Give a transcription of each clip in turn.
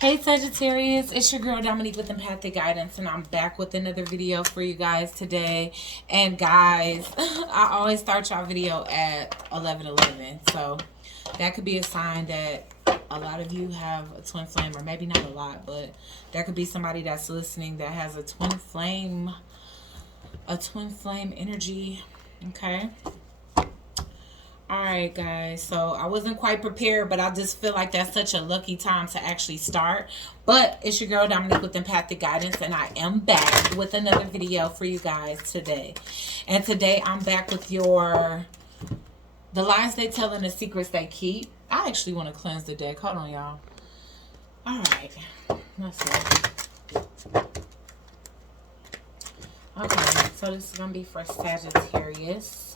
Hey Sagittarius, it's your girl Dominique with Empathic Guidance, and I'm back with another video for you guys today. And guys, I always start y'all video at 11:11, so that could be a sign that a lot of you have a twin flame, or maybe not a lot, but there could be somebody that's listening that has a twin flame energy. Okay. Alright guys, so I wasn't quite prepared, but I just feel like that's such a lucky time to actually start. But it's your girl Dominique with Empathic Guidance, and I am back with another video for you guys today. And today I'm back with the lies they tell and the secrets they keep. I actually want to cleanse the deck. Hold on, y'all. Alright, let's see. Okay, so this is going to be for Sagittarius.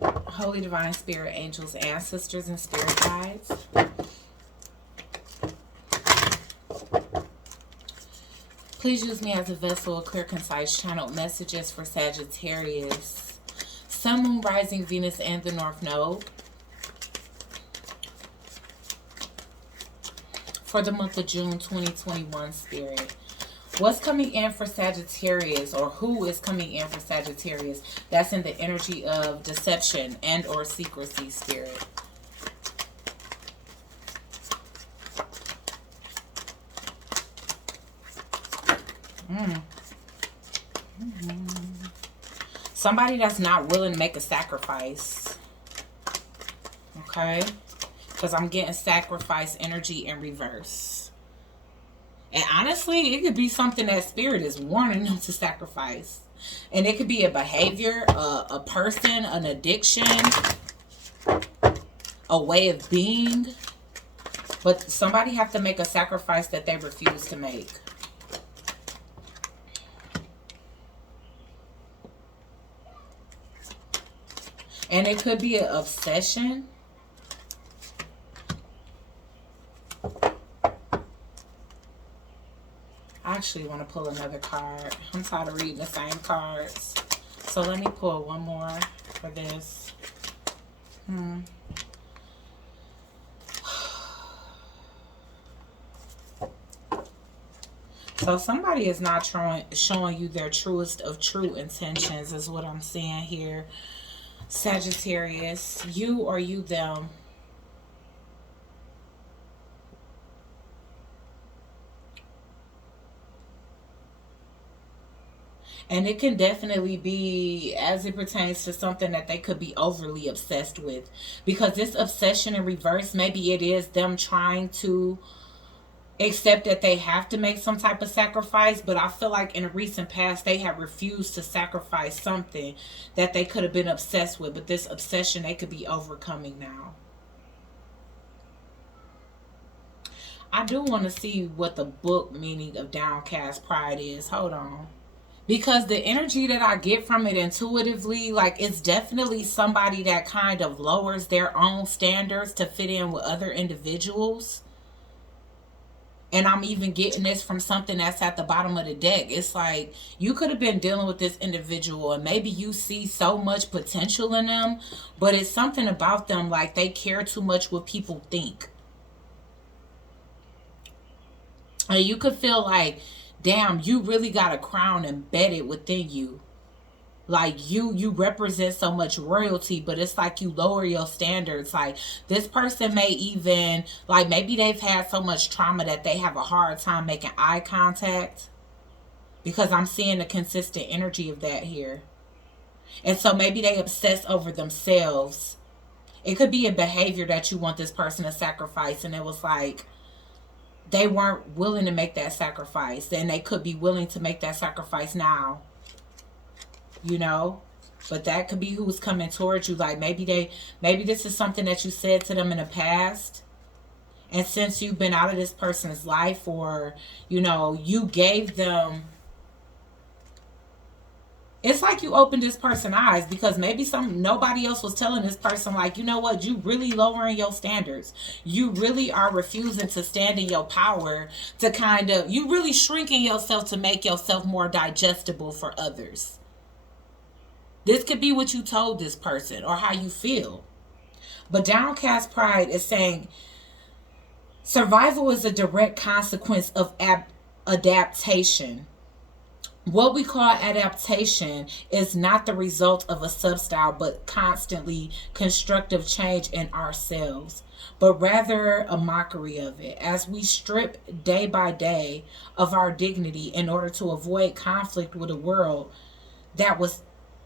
Holy Divine Spirit, angels, ancestors, and spirit guides. Please use me as a vessel of clear, concise, channeled messages for Sagittarius, Sun, Moon, Rising, Venus, and the North Node for the month of June 2021, Spirit. What's coming in for Sagittarius, or who is coming in for Sagittarius? That's in the energy of deception and or secrecy, Spirit. Somebody that's not willing to make a sacrifice. Okay? Because I'm getting sacrifice energy in reverse. And honestly, it could be something that Spirit is warning them to sacrifice. And it could be a behavior, a person, an addiction, a way of being. But somebody have to make a sacrifice that they refuse to make. And it could be an obsession. I actually want to pull another card. I'm tired of reading the same cards. So let me pull one more for this. So somebody is not showing you their truest of true intentions is what I'm seeing here. Sagittarius, you or you them. And it can definitely be as it pertains to something that they could be overly obsessed with. Because this obsession in reverse, maybe it is them trying to accept that they have to make some type of sacrifice. But I feel like in the recent past, they have refused to sacrifice something that they could have been obsessed with. But this obsession, they could be overcoming now. I do want to see what the book meaning of downcast pride is. Hold on. Because the energy that I get from it intuitively, like, it's definitely somebody that kind of lowers their own standards to fit in with other individuals. And I'm even getting this from something that's at the bottom of the deck. It's like you could have been dealing with this individual and maybe you see so much potential in them, but it's something about them like they care too much what people think. And you could feel like, damn, you really got a crown embedded within you. Like you represent so much royalty, but it's like you lower your standards. Like this person may even, like maybe they've had so much trauma that they have a hard time making eye contact. Because I'm seeing the consistent energy of that here. And so maybe they obsess over themselves. It could be a behavior that you want this person to sacrifice, and it was like they weren't willing to make that sacrifice. Then they could be willing to make that sacrifice now. You know? But that could be who's coming towards you. Like maybe this is something that you said to them in the past. And since you've been out of this person's life, or, you know, you gave them, it's like you opened this person's eyes, because maybe nobody else was telling this person, like, you know what, you really lowering your standards. You really are refusing to stand in your power, to kind of, you really shrinking yourself to make yourself more digestible for others. This could be what you told this person or how you feel. But downcast pride is saying, Survival is a direct consequence of adaptation. What we call adaptation is not the result of a substyle but constantly constructive change in ourselves, but rather a mockery of it as we strip day by day of our dignity in order to avoid conflict with a world that was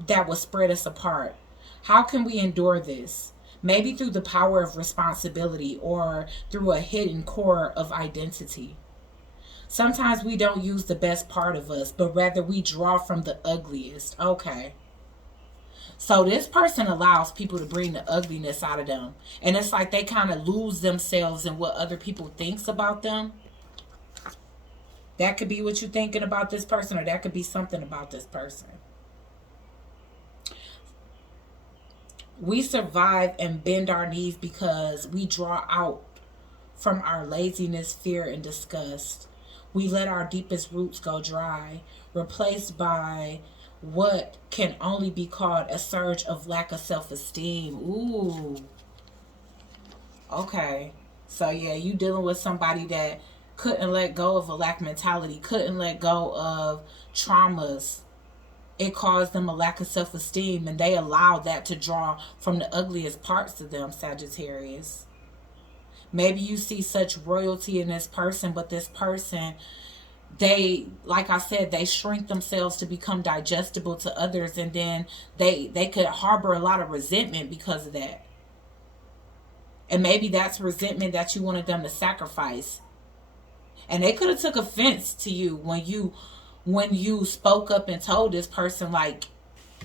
that will spread us apart. How can we endure this? Maybe through the power of responsibility or through a hidden core of identity. Sometimes we don't use the best part of us, but rather we draw from the ugliest. Okay. So this person allows people to bring the ugliness out of them. And it's like they kind of lose themselves in what other people thinks about them. That could be what you're thinking about this person, or that could be something about this person. We survive and bend our knees because we draw out from our laziness, fear, and disgust. We let our deepest roots go dry, replaced by what can only be called a surge of lack of self-esteem. Ooh. Okay. So yeah, you dealing with somebody that couldn't let go of a lack mentality, couldn't let go of traumas. It caused them a lack of self-esteem, and they allowed that to draw from the ugliest parts of them, Sagittarius. Maybe you see such royalty in this person, but this person, they, like I said, they shrink themselves to become digestible to others, and then they could harbor a lot of resentment because of that. And maybe that's resentment that you wanted them to sacrifice. And they could have took offense to you when you spoke up and told this person, like,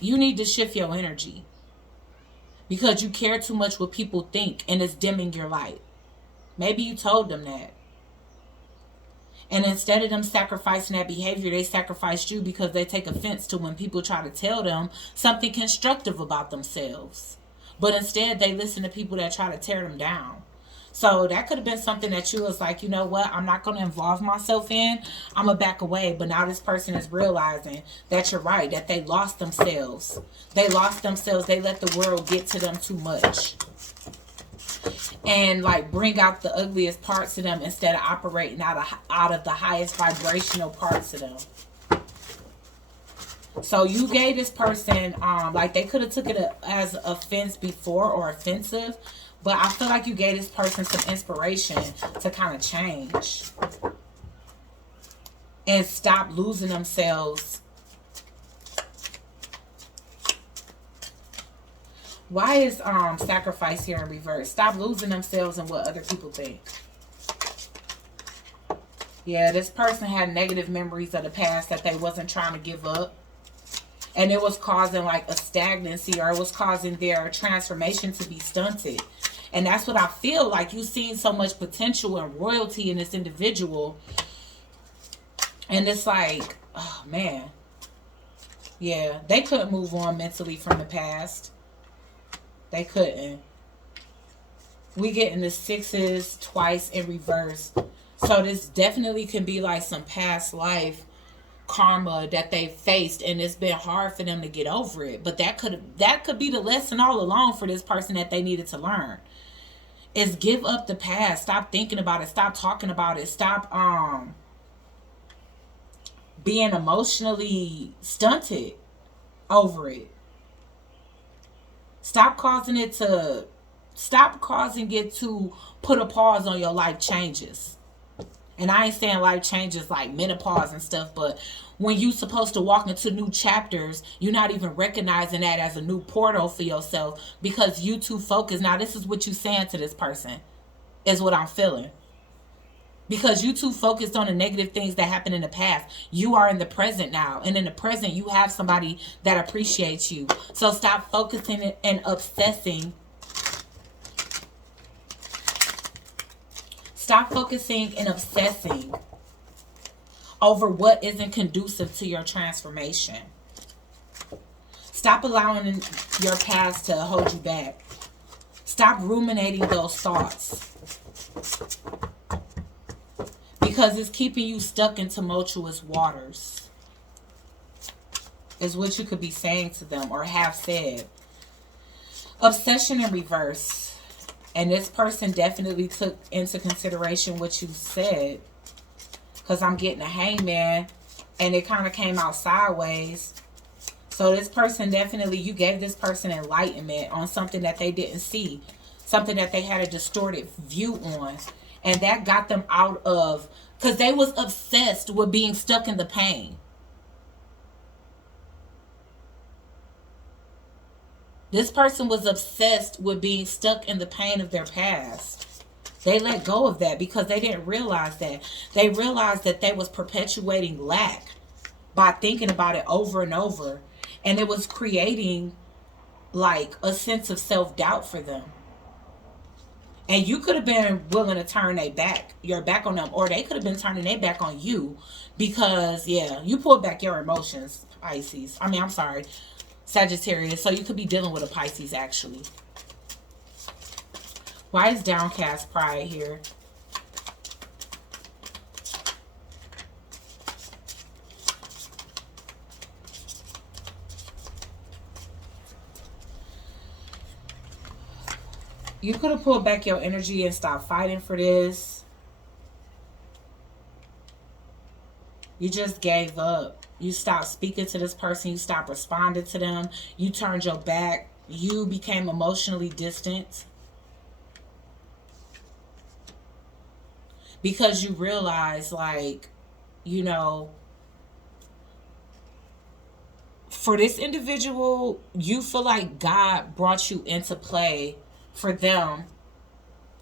you need to shift your energy because you care too much what people think and it's dimming your light. Maybe you told them that. And instead of them sacrificing that behavior, they sacrificed you because they take offense to when people try to tell them something constructive about themselves. But instead, they listen to people that try to tear them down. So that could have been something that you was like, you know what, I'm not going to involve myself in. I'm going to back away. But now this person is realizing that you're right, that they lost themselves. They lost themselves. They let the world get to them too much. And like bring out the ugliest parts of them instead of operating out of the highest vibrational parts of them. So you gave this person, like they could have took it as offense before or offensive, but I feel like you gave this person some inspiration to kind of change and stop losing themselves. Why is sacrifice here in reverse? Stop losing themselves in what other people think. Yeah, this person had negative memories of the past that they wasn't trying to give up. And it was causing like a stagnancy, or it was causing their transformation to be stunted. And that's what I feel like. You've seen so much potential and royalty in this individual. And it's like, oh man. Yeah, they couldn't move on mentally from the past. They couldn't. We get in the sixes twice in reverse. So this definitely can be like some past life karma that they faced, and it's been hard for them to get over it. But that could be the lesson all along for this person that they needed to learn. Is give up the past. Stop thinking about it. Stop talking about it. Stop being emotionally stunted over it. Stop causing it to put a pause on your life changes. And I ain't saying life changes like menopause and stuff, but when you supposed to walk into new chapters, you're not even recognizing that as a new portal for yourself because you too focused. Now, this is what you saying to this person, is what I'm feeling. Because you too focused on the negative things that happened in the past. You are in the present now. And in the present, you have somebody that appreciates you. So stop focusing and obsessing. Stop focusing and obsessing over what isn't conducive to your transformation. Stop allowing your past to hold you back. Stop ruminating those thoughts. Because it's keeping you stuck in tumultuous waters. Is what you could be saying to them or have said. Obsession in reverse. And this person definitely took into consideration what you said. Because I'm getting a hangman. And it kind of came out sideways. So this person definitely, you gave this person enlightenment on something that they didn't see. Something that they had a distorted view on. And that got them out of, because they was obsessed with being stuck in the pain. This person was obsessed with being stuck in the pain of their past. They let go of that because they didn't realize that. They realized that they was perpetuating lack by thinking about it over and over. And it was creating like a sense of self-doubt for them. And you could have been willing to turn your back on them, or they could have been turning their back on you because, yeah, you pulled back your emotions, Pisces. I'm sorry, Sagittarius. So you could be dealing with a Pisces, actually. Why is downcast pride here? You could have pulled back your energy and stopped fighting for this. You just gave up. You stopped speaking to this person. You stopped responding to them. You turned your back. You became emotionally distant. Because you realize, like, you know, for this individual, you feel like God brought you into play for them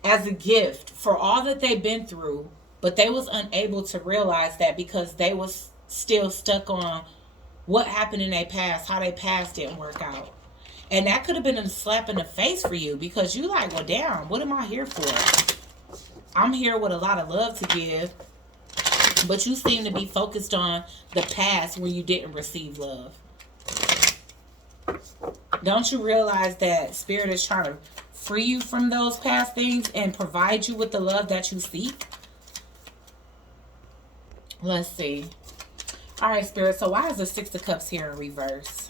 as a gift for all that they've been through, but they was unable to realize that because they was still stuck on what happened in their past, how their past didn't work out. And that could have been a slap in the face for you because you like, well, damn, what am I here for? I'm here with a lot of love to give, but you seem to be focused on the past when you didn't receive love. Don't you realize that Spirit is trying to free you from those past things and provide you with the love that you seek? Let's see. All right, Spirit. So why is the Six of Cups here in reverse?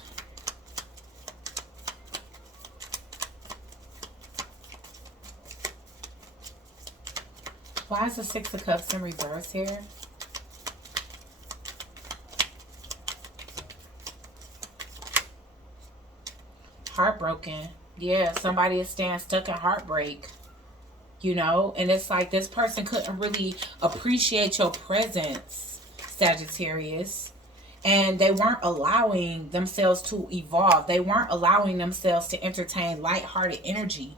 Why is the Six of Cups in reverse here? Heartbroken. Yeah, somebody is staying stuck in heartbreak. You know, and it's like this person couldn't really appreciate your presence, Sagittarius. And they weren't allowing themselves to evolve. They weren't allowing themselves to entertain lighthearted energy.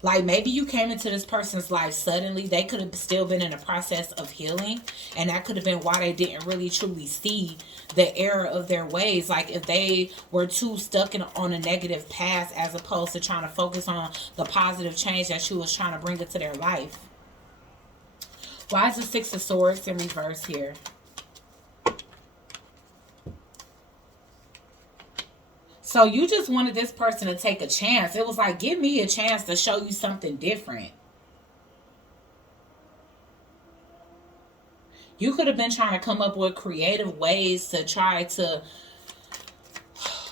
Like maybe you came into this person's life suddenly. They could have still been in a process of healing. And that could have been why they didn't really truly see the error of their ways. Like if they were too stuck on a negative path as opposed to trying to focus on the positive change that you was trying to bring into their life. Why is the Six of Swords in reverse here? So you just wanted this person to take a chance. It was like, give me a chance to show you something different. You could have been trying to come up with creative ways to try to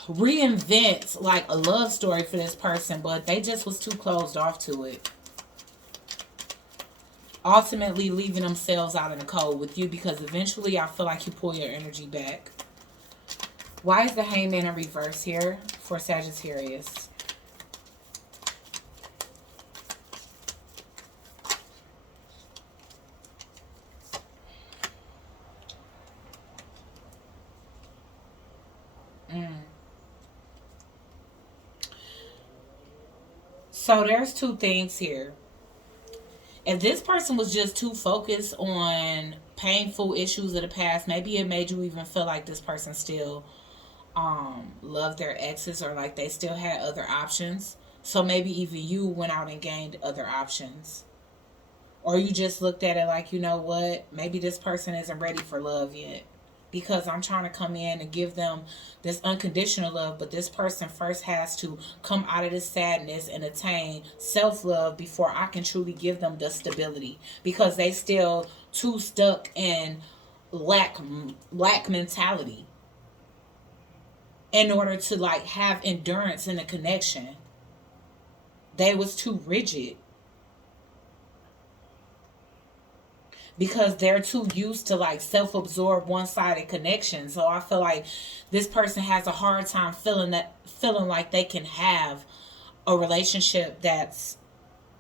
reinvent like a love story for this person, but they just was too closed off to it. Ultimately leaving themselves out in the cold with you because eventually I feel like you pull your energy back. Why is the Hangman in reverse here for Sagittarius? So there's two things here. If this person was just too focused on painful issues of the past, maybe it made you even feel like this person still love their exes or like they still had other options. So maybe even you went out and gained other options. Or you just looked at it like, you know what, maybe this person isn't ready for love yet. Because I'm trying to come in and give them this unconditional love. But this person first has to come out of this sadness and attain self-love before I can truly give them the stability. Because they still too stuck in lack mentality. In order to like have endurance in a connection. They was too rigid. because they're too used to like self-absorbed one-sided connection. So I feel like this person has a hard time feeling like they can have a relationship that's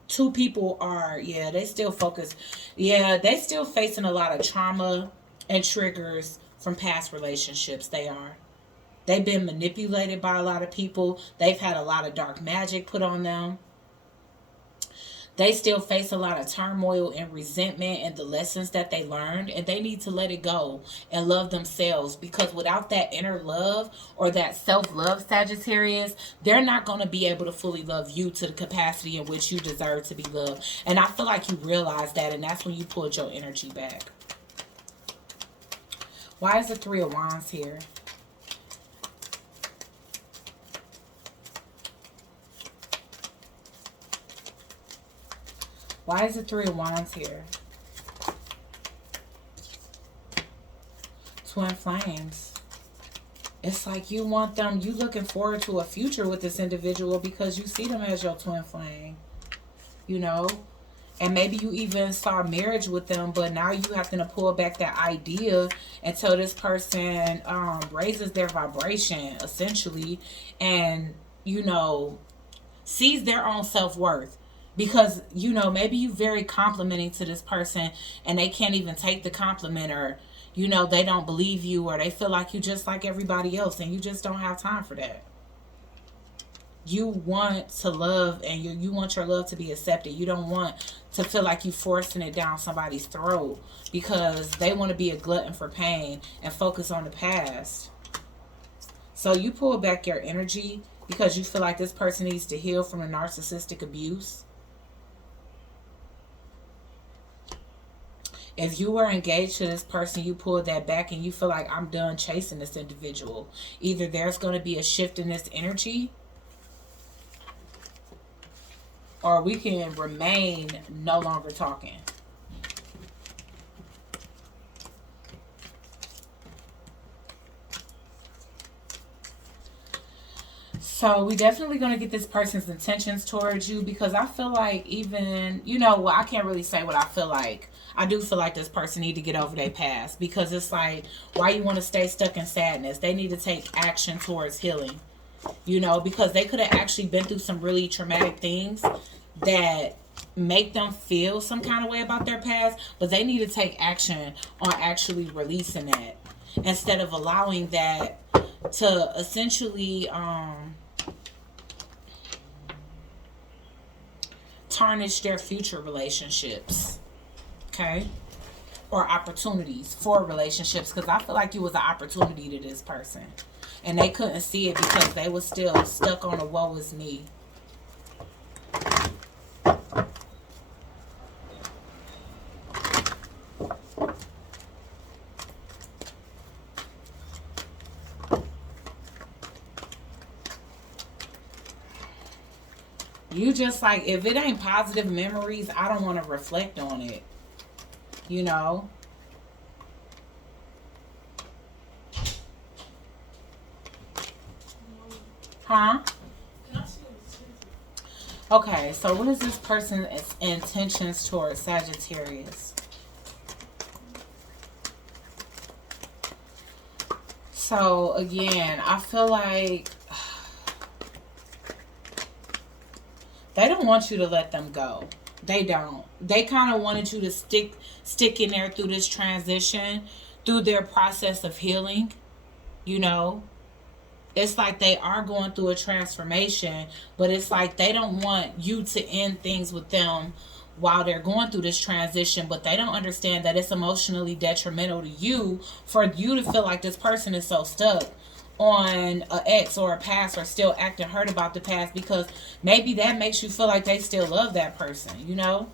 two people are, yeah, they still focus, yeah, they still facing a lot of trauma and triggers from past relationships. They've been manipulated by a lot of people. They've had a lot of dark magic put on them. They still face a lot of turmoil and resentment and the lessons that they learned, and they need to let it go and love themselves, because without that inner love or that self-love, Sagittarius, they're not going to be able to fully love you to the capacity in which you deserve to be loved. And I feel like you realize that, and that's when you pulled your energy back. Why is the Three of Wands here? Why is the Three of Wands here? Twin flames. It's like you want them, you looking forward to a future with this individual because you see them as your twin flame. You know? And maybe you even saw marriage with them, but now you have to pull back that idea until this person raises their vibration, essentially, and, you know, sees their own self-worth. Because, you know, maybe you're very complimenting to this person and they can't even take the compliment, or, you know, they don't believe you, or they feel like you just like everybody else and you just don't have time for that. You want to love, and you want your love to be accepted. You don't want to feel like you forcing it down somebody's throat because they want to be a glutton for pain and focus on the past. So you pull back your energy because you feel like this person needs to heal from the narcissistic abuse. If you were engaged to this person, you pulled that back and you feel like, I'm done chasing this individual. Either there's going to be a shift in this energy, or we can remain no longer talking. So we definitely going to get this person's intentions towards you, because I feel like even, you know, well, I can't really say what I feel like. I do feel like this person need to get over their past, because it's like, why you want to stay stuck in sadness? They need to take action towards healing, you know, because they could have actually been through some really traumatic things that make them feel some kind of way about their past, but they need to take action on actually releasing that instead of allowing that to essentially tarnish their future relationships. Okay? Or opportunities for relationships, because I feel like you was an opportunity to this person and they couldn't see it because they was still stuck on a woe is me. You just like, if it ain't positive memories, I don't want to reflect on it. You know? Huh? Okay, so what is this person's intentions towards Sagittarius? So, again, I feel like they don't want you to let them go. They don't. They kind of wanted you to stick in there through this transition, through their process of healing, you know. It's like they are going through a transformation, but it's like they don't want you to end things with them while they're going through this transition, but they don't understand that it's emotionally detrimental to you for you to feel like this person is so stuck on an ex or a past, or still acting hurt about the past, because maybe that makes you feel like they still love that person, you know?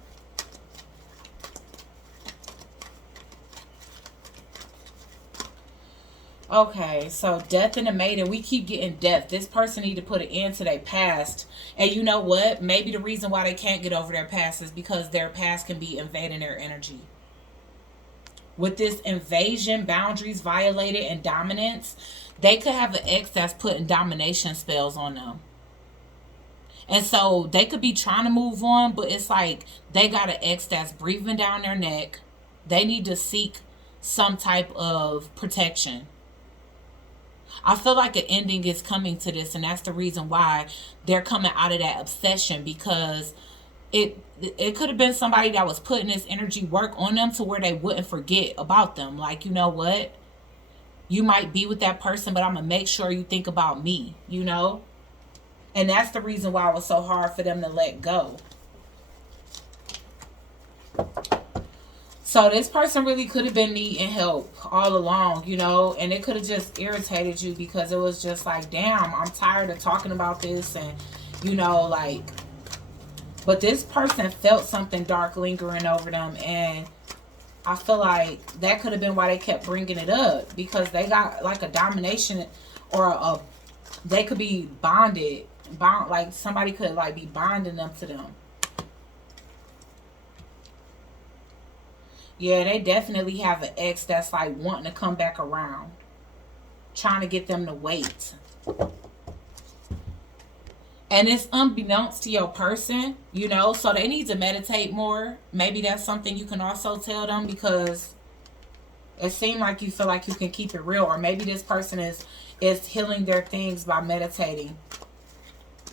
Okay, so death and the maiden. We keep getting death. This person need to put an end to their past. And you know what? Maybe the reason why they can't get over their past is because their past can be invading their energy. With this invasion, boundaries violated, and dominance, they could have an ex that's putting domination spells on them. And so they could be trying to move on, but it's like they got an ex that's breathing down their neck, They need to seek some type of protection. I feel like an ending is coming to this, and that's the reason why they're coming out of that obsession, because it could have been somebody that was putting this energy work on them to where they wouldn't forget about them. Like, you know what? You might be with that person, but I'm going to make sure you think about me, you know? And that's the reason why it was so hard for them to let go. So this person really could have been needing help all along, you know, and it could have just irritated you because it was just like, damn, I'm tired of talking about this, and, you know, like, but this person felt something dark lingering over them, and I feel like that could have been why they kept bringing it up, because they got like a domination, or they could be like somebody could like be bonding them to them. Yeah, they definitely have an ex that's like wanting to come back around, trying to get them to wait. And it's unbeknownst to your person, you know, so they need to meditate more. Maybe that's something you can also tell them, because it seems like you feel like you can keep it real. Or maybe this person is healing their things by meditating.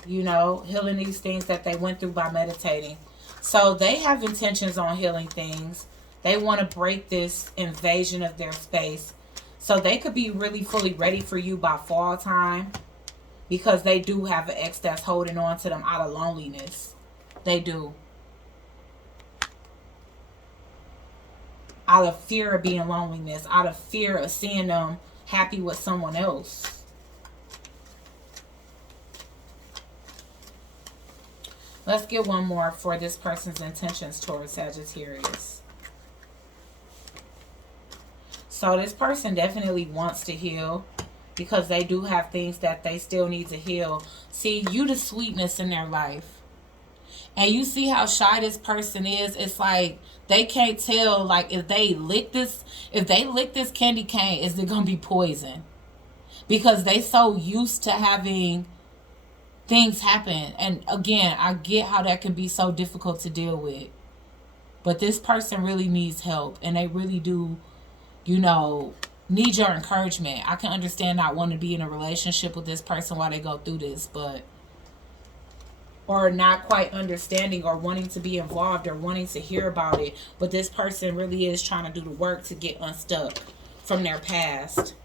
You know, healing these things that they went through by meditating. So they have intentions on healing things. They want to break this invasion of their space. So they could be really fully ready for you by fall time, because they do have an ex that's holding on to them out of loneliness. They do. Out of fear of being loneliness. Out of fear of seeing them happy with someone else. Let's get one more for this person's intentions towards Sagittarius. So this person definitely wants to heal, because they do have things that they still need to heal. See, you the sweetness in their life. And you see how shy this person is. It's like they can't tell, like, if they lick this candy cane, is it gonna be poison? Because they so used to having things happen. And again, I get how that can be so difficult to deal with. But this person really needs help, and they really do, you know, need your encouragement. I can understand not wanting to be in a relationship with this person while they go through this, but, or not quite understanding or wanting to be involved or wanting to hear about it. But this person really is trying to do the work to get unstuck from their past.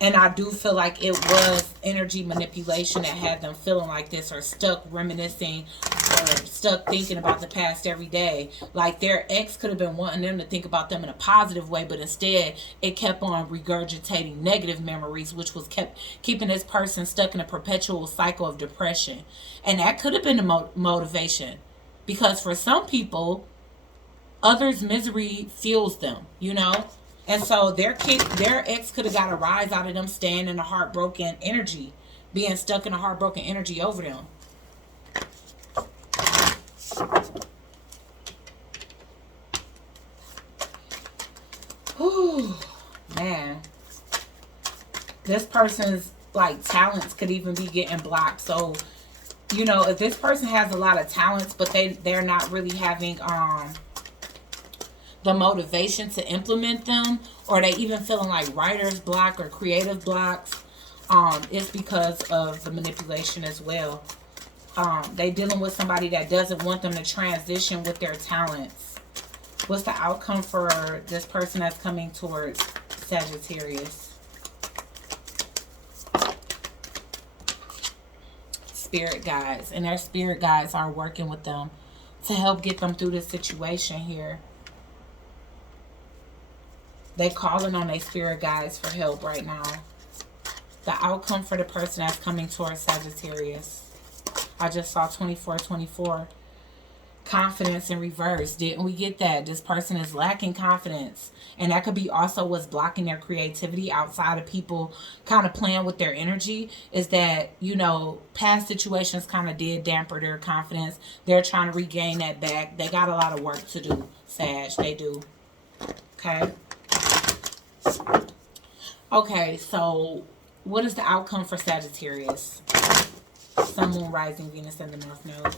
And I do feel like it was energy manipulation that had them feeling like this, or stuck reminiscing, or stuck thinking about the past every day. Like their ex could have been wanting them to think about them in a positive way, but instead it kept on regurgitating negative memories, which was keeping this person stuck in a perpetual cycle of depression. And that could have been the motivation, because for some people, others' misery fuels them, you know. And so their ex could have got a rise out of them staying in a heartbroken energy, being stuck in a heartbroken energy over them. Whew, man. This person's like talents could even be getting blocked. So, you know, if this person has a lot of talents, but they're not really having the motivation to implement them, or they even feeling like writer's block or creative blocks, it's because of the manipulation as well. They dealing with somebody that doesn't want them to transition with their talents. What's the outcome for this person that's coming towards Sagittarius? Spirit guides. And their spirit guides are working with them to help get them through this situation here. They calling on their spirit guides for help right now. The outcome for the person that's coming towards Sagittarius. I just saw 2424. Confidence in reverse. Didn't we get that? This person is lacking confidence. And that could be also what's blocking their creativity outside of people kind of playing with their energy. Is that, you know, past situations kind of did damper their confidence. They're trying to regain that back. They got a lot of work to do, Sag. They do. Okay. Okay, so what is the outcome for Sagittarius? Sun, Moon, Rising, Venus, and the North Node.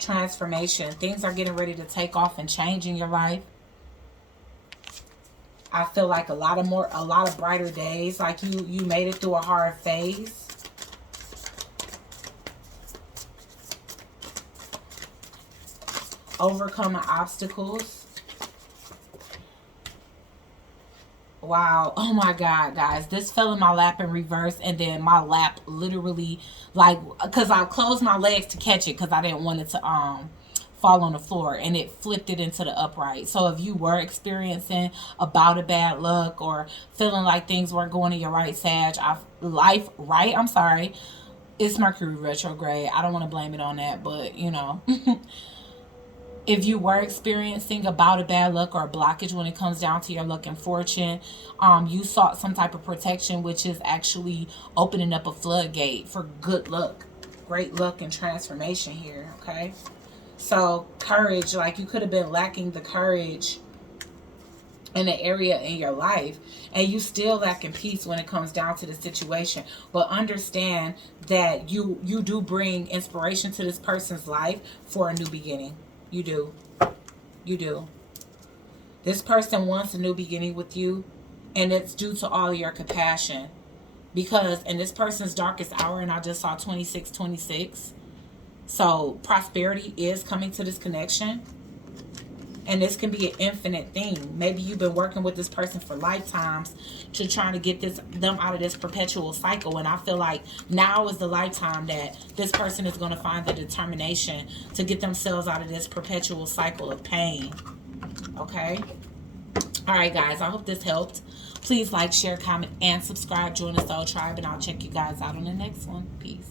transformation. Things are getting ready to take off and change in your life. I feel like a lot of brighter days. Like you made it through a hard phase. Overcoming obstacles. Wow. Oh my God, guys. This fell in my lap in reverse, and then my lap literally, like, because I closed my legs to catch it because I didn't want it to fall on the floor, and it flipped it into the upright. So if you were experiencing a bout of bad luck or feeling like things weren't going in your right, Sag, I'm sorry, it's Mercury retrograde. I don't want to blame it on that, but you know. If you were experiencing a bout of bad luck or a blockage when it comes down to your luck and fortune, you sought some type of protection, which is actually opening up a floodgate for good luck, great luck and transformation here, okay? So courage, like you could have been lacking the courage in an area in your life, and you still lacking peace when it comes down to the situation. But understand that you do bring inspiration to this person's life for a new beginning. You do. You do. This person wants a new beginning with you, and it's due to all your compassion. Because in this person's darkest hour, and I just saw 2626, so prosperity is coming to this connection. And this can be an infinite thing. Maybe you've been working with this person for lifetimes to trying to get them out of this perpetual cycle. And I feel like now is the lifetime that this person is going to find the determination to get themselves out of this perpetual cycle of pain. Okay? All right, guys. I hope this helped. Please like, share, comment, and subscribe. Join the Soul Tribe, and I'll check you guys out on the next one. Peace.